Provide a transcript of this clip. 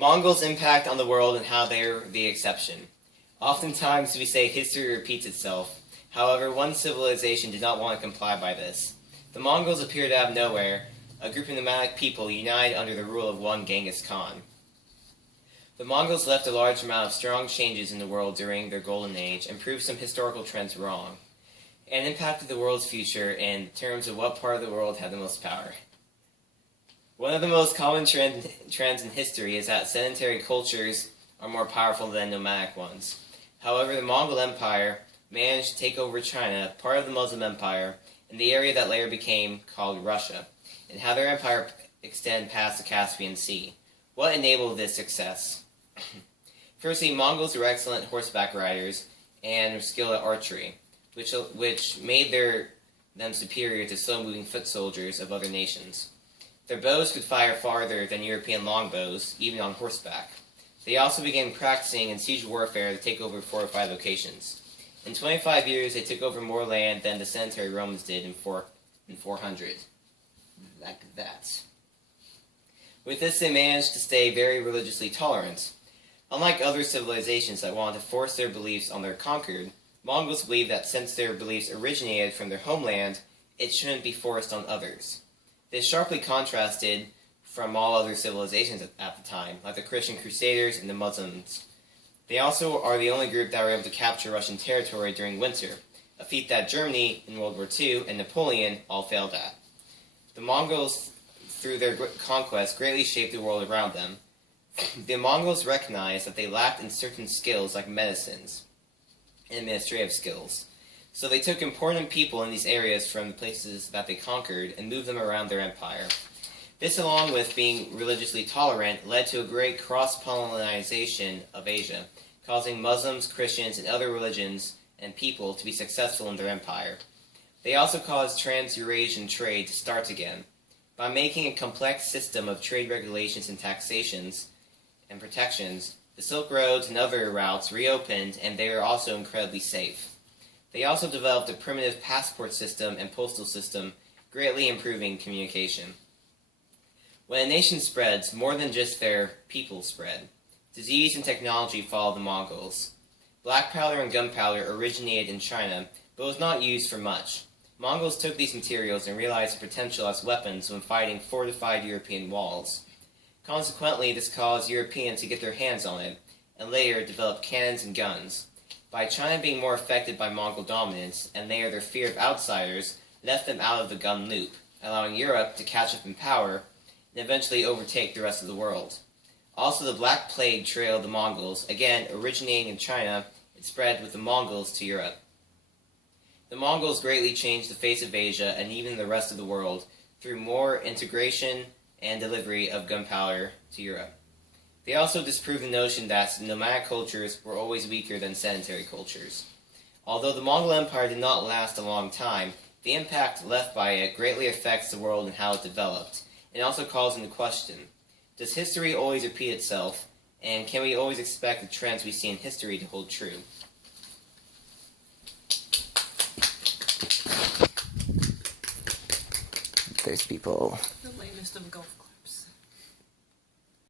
Mongols' impact on the world and how they're the exception. Oftentimes we say history repeats itself. However, one civilization did not want to comply by this. The Mongols appeared out of nowhere, a group of nomadic people united under the rule of one Genghis Khan. The Mongols left a large amount of strong changes in the world during their golden age and proved some historical trends wrong, and impacted the world's future in terms of what part of the world had the most power. One of the most common trends in history is that sedentary cultures are more powerful than nomadic ones. However, the Mongol Empire managed to take over China, part of the Muslim Empire, and the area that later became called Russia, and have their empire extend past the Caspian Sea. What enabled this success? Firstly, Mongols were excellent horseback riders and were skilled at archery, which made them superior to slow-moving foot soldiers of other nations. Their bows could fire farther than European longbows, even on horseback. They also began practicing in siege warfare to take over fortified locations. In 25 years, they took over more land than the sedentary Romans did in 400. Like that. With this, they managed to stay very religiously tolerant. Unlike other civilizations that wanted to force their beliefs on their conquered, Mongols believed that since their beliefs originated from their homeland, it shouldn't be forced on others. This sharply contrasted from all other civilizations at the time, like the Christian Crusaders and the Muslims. They also are the only group that were able to capture Russian territory during winter, a feat that Germany in World War II and Napoleon all failed at. The Mongols, through their conquest, greatly shaped the world around them. The Mongols recognized that they lacked in certain skills like medicines and administrative skills. So they took important people in these areas from the places that they conquered and moved them around their empire. This, along with being religiously tolerant, led to a great cross-pollination of Asia, causing Muslims, Christians, and other religions and people to be successful in their empire. They also caused trans-Eurasian trade to start again. By making a complex system of trade regulations and taxations and protections, the Silk Roads and other routes reopened, and they are also incredibly safe. They also developed a primitive passport system and postal system, greatly improving communication. When a nation spreads, more than just their people spread. Disease and technology followed the Mongols. Black powder and gunpowder originated in China, but was not used for much. Mongols took these materials and realized their potential as weapons when fighting fortified European walls. Consequently, this caused Europeans to get their hands on it, and later developed cannons and guns. By China being more affected by Mongol dominance, and later their fear of outsiders, left them out of the gun loop, allowing Europe to catch up in power and eventually overtake the rest of the world. Also, the Black Plague trailed the Mongols, again originating in China, it spread with the Mongols to Europe. The Mongols greatly changed the face of Asia and even the rest of the world through more integration and delivery of gunpowder to Europe. They also disproved the notion that nomadic cultures were always weaker than sedentary cultures. Although the Mongol Empire did not last a long time, the impact left by it greatly affects the world and how it developed, and also calls into question, does history always repeat itself, and can we always expect the trends we see in history to hold true? There's people. The latest of Gulf